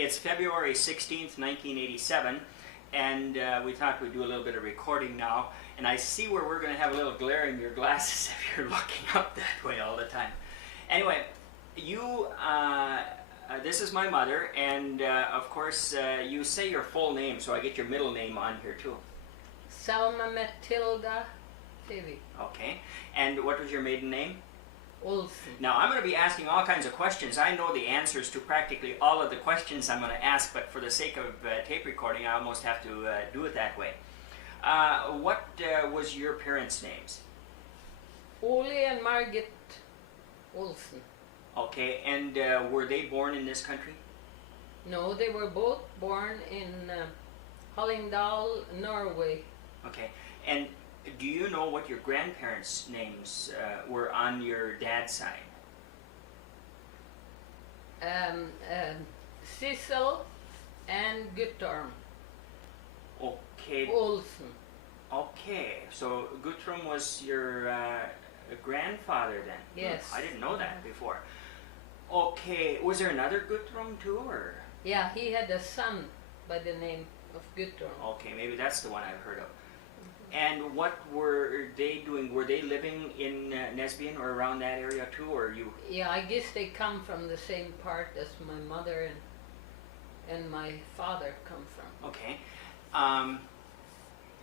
It's February 16th, 1987, and we thought we'd do a little bit of recording now. And I see where we're going to have a little glare in your glasses if you're looking up that way all the time. Anyway, this is my mother, and of course, you say your full name, so I get your middle name on here too. Selma Matilda Davy. Okay, and what was your maiden name? Olsen. Now, I'm going to be asking all kinds of questions. I know the answers to practically all of the questions I'm going to ask, but for the sake of tape recording, I almost have to do it that way. What was your parents' names? Ole and Margit Olsen. Okay, and were they born in this country? No, they were both born in Hallingdal, Norway. Okay, and do you know what your grandparents' names were on your dad's side? Sissel and Guttorm. Okay. Olsen. Okay, so Guthrum was your grandfather then? Yes. I didn't know that before. Okay, was there another Guthrum too, or? Yeah, he had a son by the name of Guttorm. Okay, maybe that's the one I've heard of. And what were they doing? Were they living in Nesbian or around that area too, or you? Yeah, I guess they come from the same part as my mother and my father come from. Okay.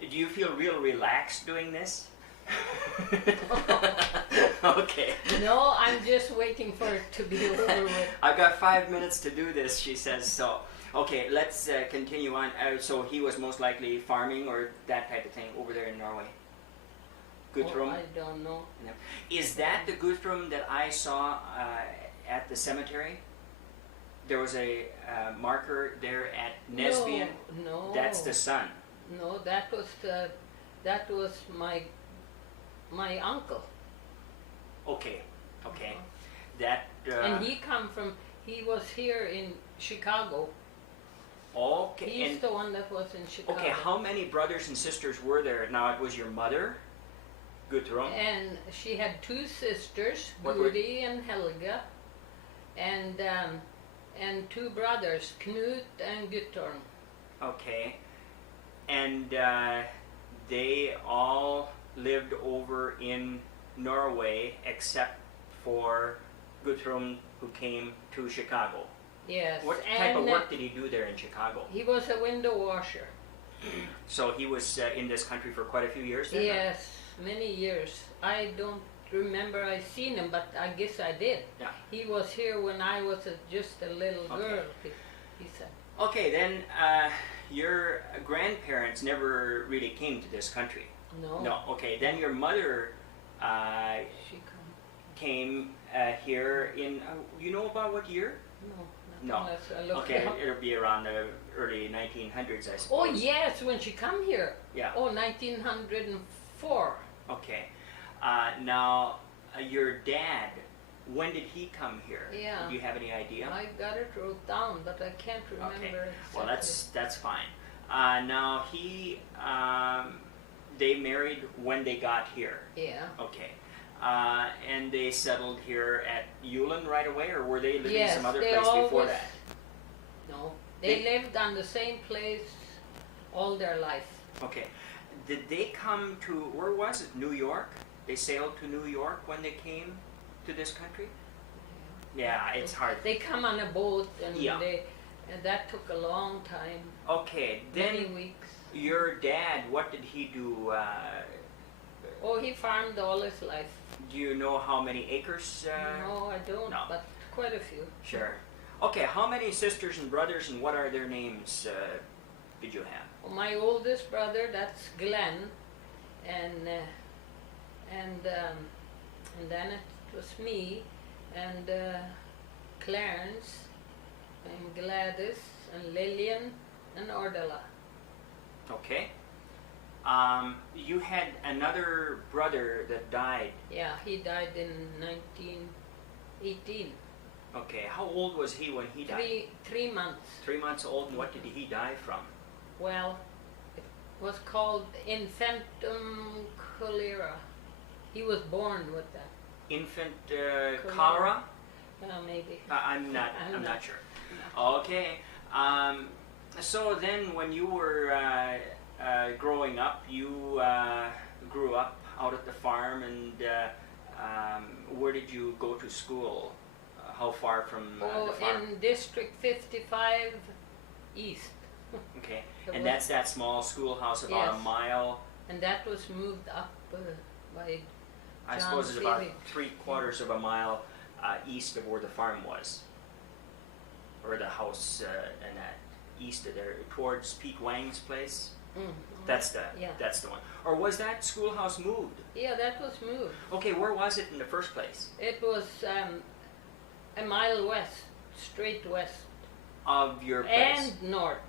Do you feel real relaxed doing this? Okay. No, I'm just waiting for it to be over with. I've got 5 minutes to do this, she says. So, okay, let's continue on. So he was most likely farming or that type of thing over there in Norway. Guthrum? Oh, I don't know. No. Is that the Guthrum that I saw at the cemetery? There was a marker there at Nesbian. No. That's the son. No, that was my uncle. Okay, okay. That. And he was here in Chicago. Okay. He's the one that was in Chicago. Okay, how many brothers and sisters were there? Now it was your mother, Guthrum. And she had two sisters, Guri and Helga, and two brothers, Knut and Guttorm. Okay. And they all lived over in Norway except for Guthrum, who came to Chicago. Yes. What type of work did he do there in Chicago? He was a window washer. So he was in this country for quite a few years then? Yes, many years. I don't remember I seen him, but I guess I did. Yeah. He was here when I was just a little girl, he said. Okay, then your grandparents never really came to this country? No. No, okay. Then your mother She came here in, you know about what year? No. Okay, it'll be around the early 1900s, I suppose. Oh yes, when she come here. Yeah. Oh, 1904. Okay. Now, your dad, when did he come here? Yeah. Do you have any idea? I got it wrote down, but I can't remember. Okay. Exactly. Well, that's fine. Now they married when they got here. Yeah. Okay. And they settled here at Ulen right away, or were they living some other place before that? No, they lived on the same place all their life. Okay. Did they come to, where was it, New York? They sailed to New York when they came to this country? Yeah, it's hard. They come on a boat, and Yeah. and that took a long time. Okay, then many weeks. your dad, what did he do? Oh, he farmed all his life. Do you know how many acres? No, I don't, no. but quite a few. Sure. Okay, how many sisters and brothers, and what are their names did you have? Well, my oldest brother, that's Glenn, and then it was me, and Clarence, and Gladys, and Lillian, and Ordela. Okay. You had another brother that died. Yeah, he died in 1918. Okay, how old was he when he died? 3 months. 3 months old, and what did he die from? Well, it was called infantum cholera. He was born with that. Infant cholera? Maybe. I'm not sure. No. Okay. So then, when you were growing up, you grew up out at the farm, and where did you go to school? How far from the farm? In District 55 East. Okay, and that's that small schoolhouse about a mile. And that was moved up by I suppose it's about 3/4 of a mile east of where the farm was, or the house, and that east of there, towards Pete Wang's place. That's the one. Or was that schoolhouse moved? Yeah, that was moved. Okay, where was it in the first place? It was a mile west, straight west. Of your place? And north,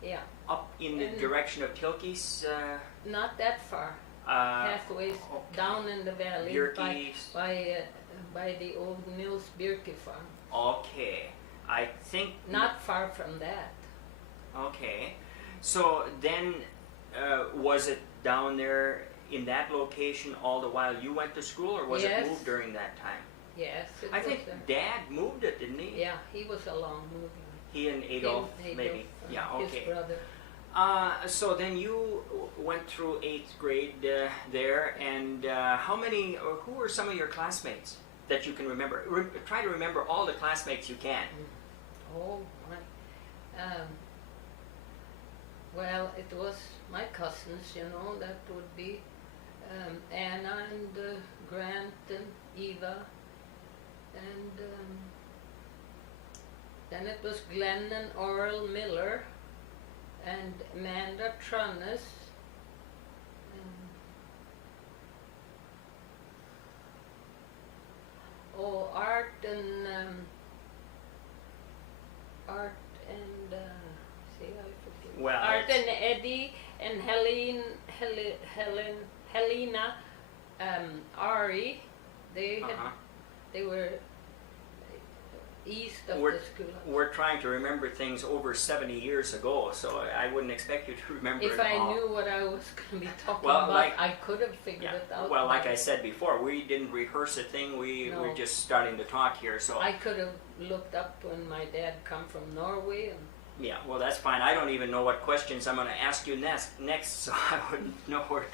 yeah. Up in the direction of Tilkey's? Not that far. Halfway down in the valley by the old Nils Birke farm. Okay, I think... Not far from that. Okay, so then was it down there in that location all the while you went to school, or was it moved during that time? Yes, it I was think Dad moved it, didn't he? Yeah, he was along moving. He and Adolf, maybe. Yeah, okay. His brother. So then you went through 8th grade there, and how many, or who were some of your classmates that you can remember? Try to remember all the classmates you can. Oh, my. Well, it was my cousins, you know, that would be Anna and Grant and Eva, and then it was Glenn and Oral Miller, and Amanda Trunnis, Art and Art and Eddie and Helena, Ari, they were east of the school. We're trying to remember things over 70 years ago, so I wouldn't expect you to remember if it all. I knew what I was going to be talking about, I could have figured it out. Well, like I said before, we didn't rehearse a thing. We're just starting to talk here. So I could have looked up when my dad come from Norway. And yeah, well, that's fine. I don't even know what questions I'm going to ask you next, so I wouldn't know where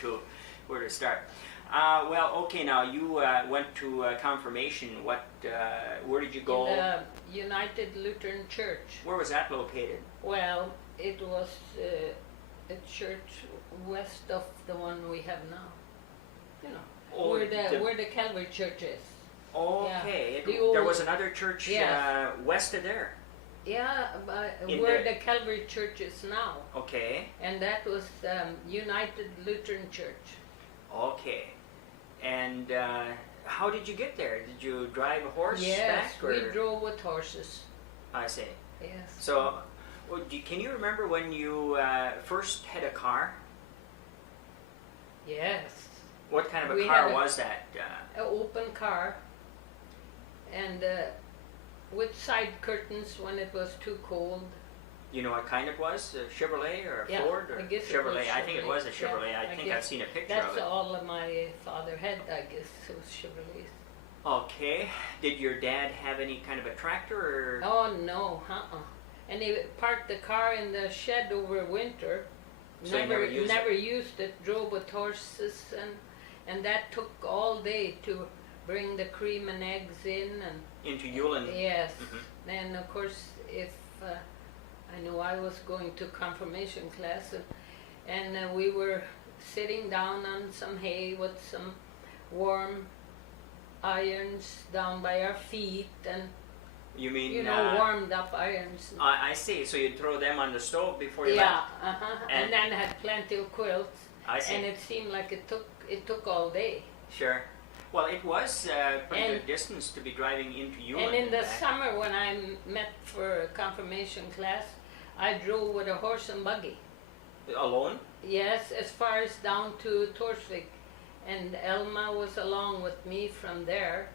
to start. Well, okay. Now you went to confirmation. Where did you go? In the United Lutheran Church. Where was that located? Well, it was a church west of the one we have now. You know, where the Calvary Church is. Okay. Yeah. There was another church west of there. Yeah, where the Calvary Church is now. Okay. And that was United Lutheran Church. Okay. And how did you get there? Did you drive a horse back? Yes, we drove with horses. I see. Yes. So, can you remember when you first had a car? Yes. What kind of a car was that? An open car, and with side curtains when it was too cold. You know what kind it was? A Chevrolet or a Ford? Or I guess Chevrolet. It was I think it was a Chevrolet. Yeah, I think I've seen a picture of it. That's all my father had, I guess. It was Chevrolets. Okay. Did your dad have any kind of a tractor? Or? Oh, no. And he parked the car in the shed over winter. So never used it. Drove with horses, and that took all day to bring the cream and eggs in. And into Yulin? Yes. Mm-hmm. And of course, if... I know I was going to confirmation class, and we were sitting down on some hay with some warm irons down by our feet, and you mean warmed up irons. I see. So you'd throw them on the stove before you left. And then had plenty of quilts. I see. And it seemed like it took all day. Sure. Well, it was pretty good distance to be driving into Yulin. And in the summer, when I met for confirmation class, I drove with a horse and buggy. Alone? Yes, as far as down to Torsvik. And Elma was along with me from there,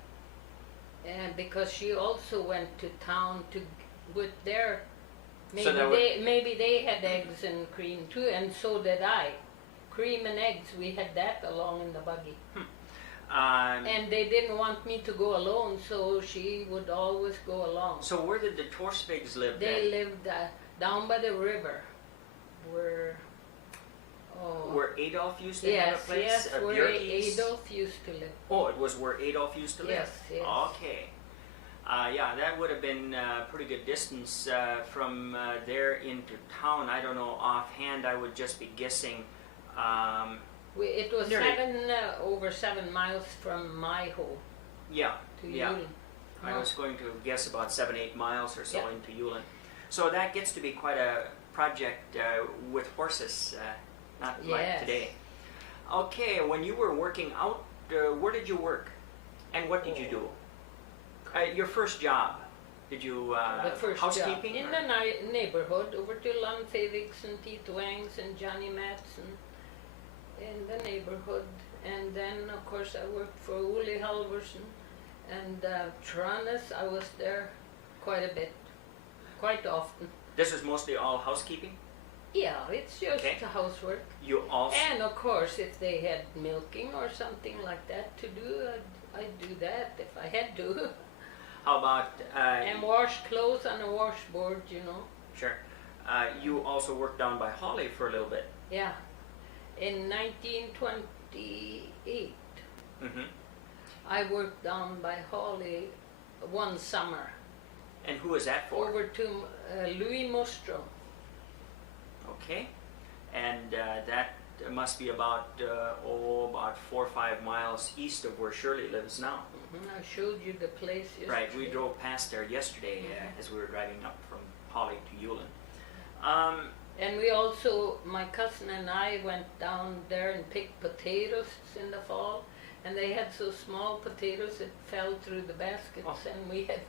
because she also went to town with their... Maybe they had eggs and cream too, and so did I. Cream and eggs, we had that along in the buggy. And they didn't want me to go alone, so she would always go along. So where did the Torsvigs live then? They lived down by the river, where... Oh. Where Adolf used to have a place? Yes, where Adolf used to live. Oh, it was where Adolf used to live? Yes, yes. Okay. Yeah, that would have been a pretty good distance from there into town. I don't know offhand. I would just be guessing. It was over 7 miles from my home. Yeah, to yeah. Yulin. I was going to guess about 7-8 miles or so Yeah. into Yulin. So that gets to be quite a project with horses, not like today. Okay, when you were working out, where did you work? And what did you do? Your first job, did you The first housekeeping? job in the neighborhood, over to Lon Felix and Tito Wangs and Johnny Matson in the neighborhood. And then, of course, I worked for Uli Halvorsen and Trannes. I was there quite a bit, quite often. This was mostly all housekeeping? Yeah, it's just housework. You also... And of course, if they had milking or something like that to do, I'd do that if I had to. How about... and wash clothes on a washboard, you know. Sure. You also worked down by Holly for a little bit. Yeah. In 1928, I worked down by Holly one summer. And who was that for? Over to Louis Mostro. Okay. And that must be about, about 4 or 5 miles east of where Shirley lives now. I showed you the place yesterday. Right, we drove past there yesterday as we were driving up from Holly to Yulin. And we also, my cousin and I went down there and picked potatoes in the fall. And they had so small potatoes it fell through the baskets. And we had,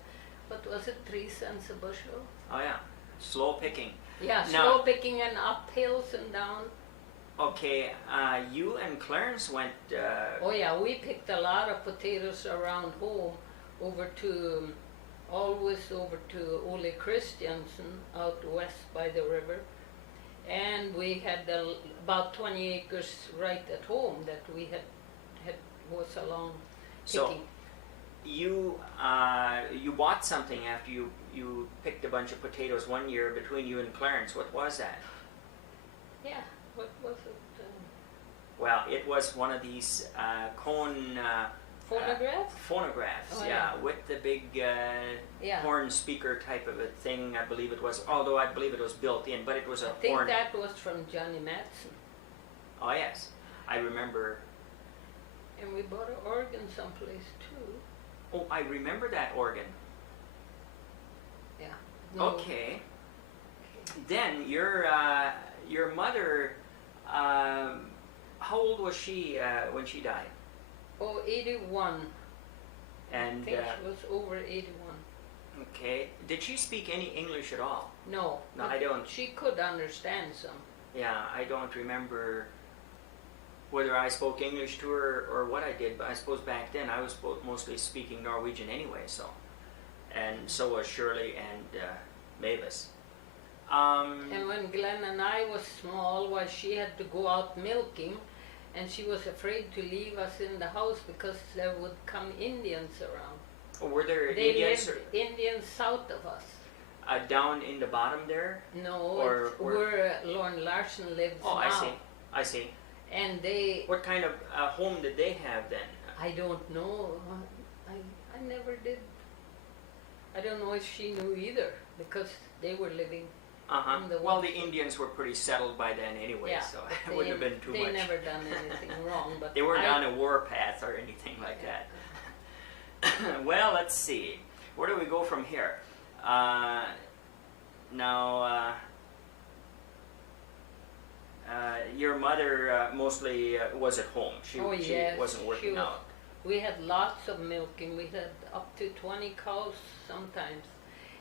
what was it, 3 cents a bushel? Oh yeah, slow picking. Yeah, now, slow picking and up hills and down. Okay, you and Clarence went... oh yeah, we picked a lot of potatoes around home, always over to Ole Christiansen out west by the river. And we had about 20 acres right at home that we had was along picking. So you bought something after you picked a bunch of potatoes one year between you and Clarence. What was that? Yeah, what was it? Well, it was one of these cone... Phonographs? Phonographs, with the big horn speaker type of a thing, I believe it was, although I believe it was built in, but it was a horn. I think that was from Johnny Matson. Oh yes, I remember. And we bought an organ someplace too. Oh, I remember that organ. Yeah. No. Okay. Then your mother, how old was she when she died? Oh, 81. And I think she was over 81. Okay. Did she speak any English at all? No. No, I don't. She could understand some. Yeah, I don't remember whether I spoke English to her or what I did, but I suppose back then I was mostly speaking Norwegian anyway, so. And so was Shirley and Mavis. And when Glenn and I was small, well, she had to go out milking, and she was afraid to leave us in the house because there would come Indians around. Oh, were there they Indians? Lived Indians south of us. Down in the bottom there? No, where Lorne Larson lives now. Oh, I see. And they... What kind of home did they have then? I don't know. I never did. I don't know if she knew either, because they were living in the Well, the Indians were pretty settled by then anyway, so it wouldn't have been too much. They never done anything wrong. But they weren't on a war path or anything like that. Well, let's see. Where do we go from here? Now, your mother mostly was at home. She wasn't working out. We had lots of milking. We had up to 20 cows sometimes.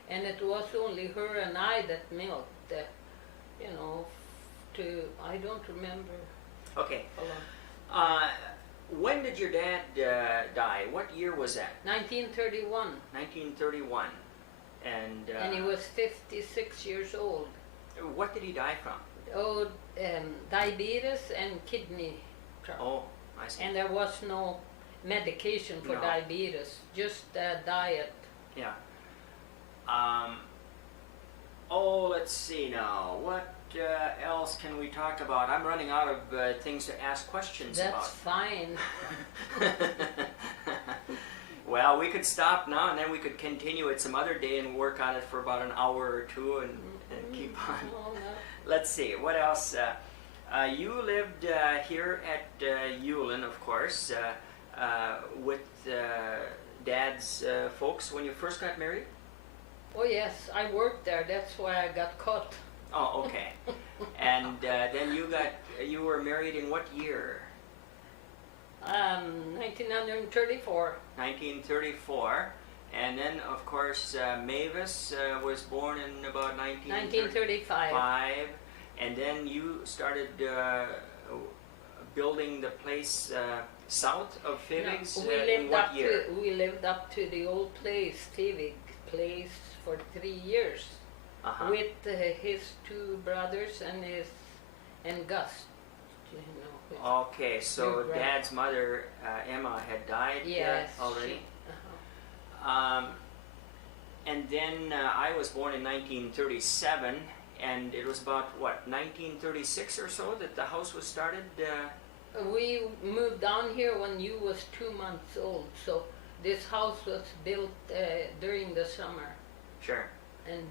And it was only her and I that milked, I don't remember. Okay. When did your dad die? What year was that? 1931. 1931. And he was 56 years old. What did he die from? Oh, diabetes and kidney trouble. Oh, I see. And there was medication for No. diabetes, just diet. Yeah. Oh, let's see now. What else can we talk about? I'm running out of things to ask questions That's about. fine. Well, we could stop now and then we could continue it some other day and work on it for about an hour or two and keep on. Oh, no. Let's see, what else? You lived here at Ulen, of course, with Dad's folks when you first got married? Oh yes, I worked there. That's why I got caught. Oh, okay. And then you were married in what year? 1934. 1934. And then, of course, Mavis was born in about 1935. And then you started building the place south of Fivig's No, in what year? We lived up to the old place, Fivig place, for 3 years with his two brothers and Gus. You know, Okay, so Dad's mother, Emma, had died already? And then I was born in 1937, and it was about, what, 1936 or so that the house was started? We moved down here when you was 2 months old, so this house was built during the summer. Sure. And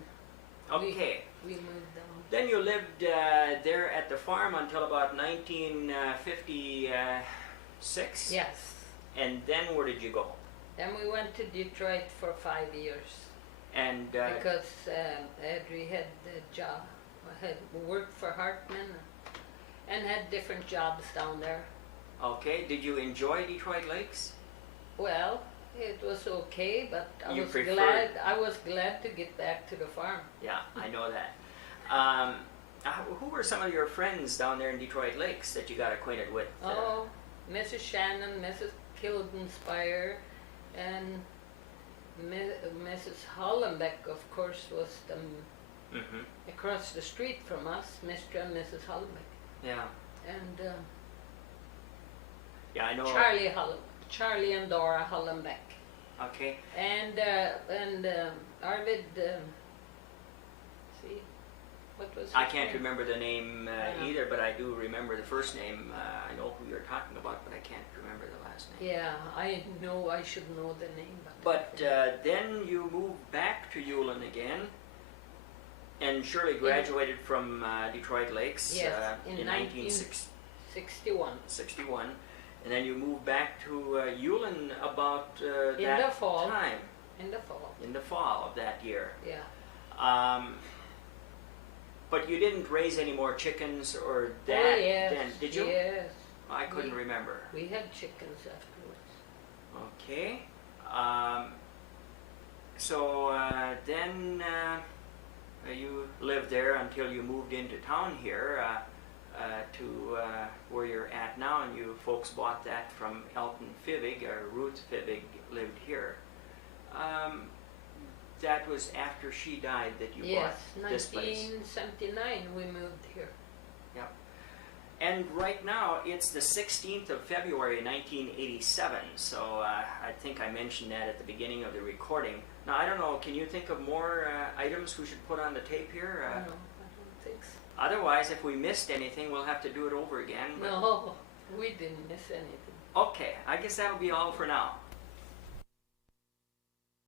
okay. We moved down. Then you lived there at the farm until about 1956? Yes. And then where did you go? Then we went to Detroit for 5 years. And because Edry had a job, had worked for Hartman and had different jobs down there. Okay, did you enjoy Detroit Lakes? Well, it was okay, but I was glad to get back to the farm. Yeah, I know that. Who were some of your friends down there in Detroit Lakes that you got acquainted with? Oh, Mrs. Shannon, Mrs. Kildenspire, and Mrs. Hollenbeck, of course, was the across the street from us, Mr. and Mrs. Hollenbeck. Yeah. And yeah, I know. Charlie and Dora Hollenbeck. Okay. And Arvid. See, what was? I can't remember the name either, but I do remember the first name. I know who you're talking about, but I can't remember the last name. Yeah, I know. I should know the name. But then you moved back to Ulen again, and Shirley graduated from Detroit Lakes in 1961. 1961. And then you moved back to Ulen about in that the fall. time. In the fall. In the fall of that year. Yeah. But you didn't raise any more chickens or that then, did you? Yes. I couldn't remember. We had chickens afterwards. Okay. So then you lived there until you moved into town here to where you're at now, and you folks bought that from Elton Fivig, or Ruth Fivig lived here. That was after she died that you bought this place. Yes, 1979 we moved here. Yep. And right now it's the 16th of February 1987, so I think I mentioned that at the beginning of the recording. Now I don't know, can you think of more items we should put on the tape here? No, I don't think so. Otherwise, if we missed anything, we'll have to do it over again. No, we didn't miss anything. Okay, I guess that'll be all for now.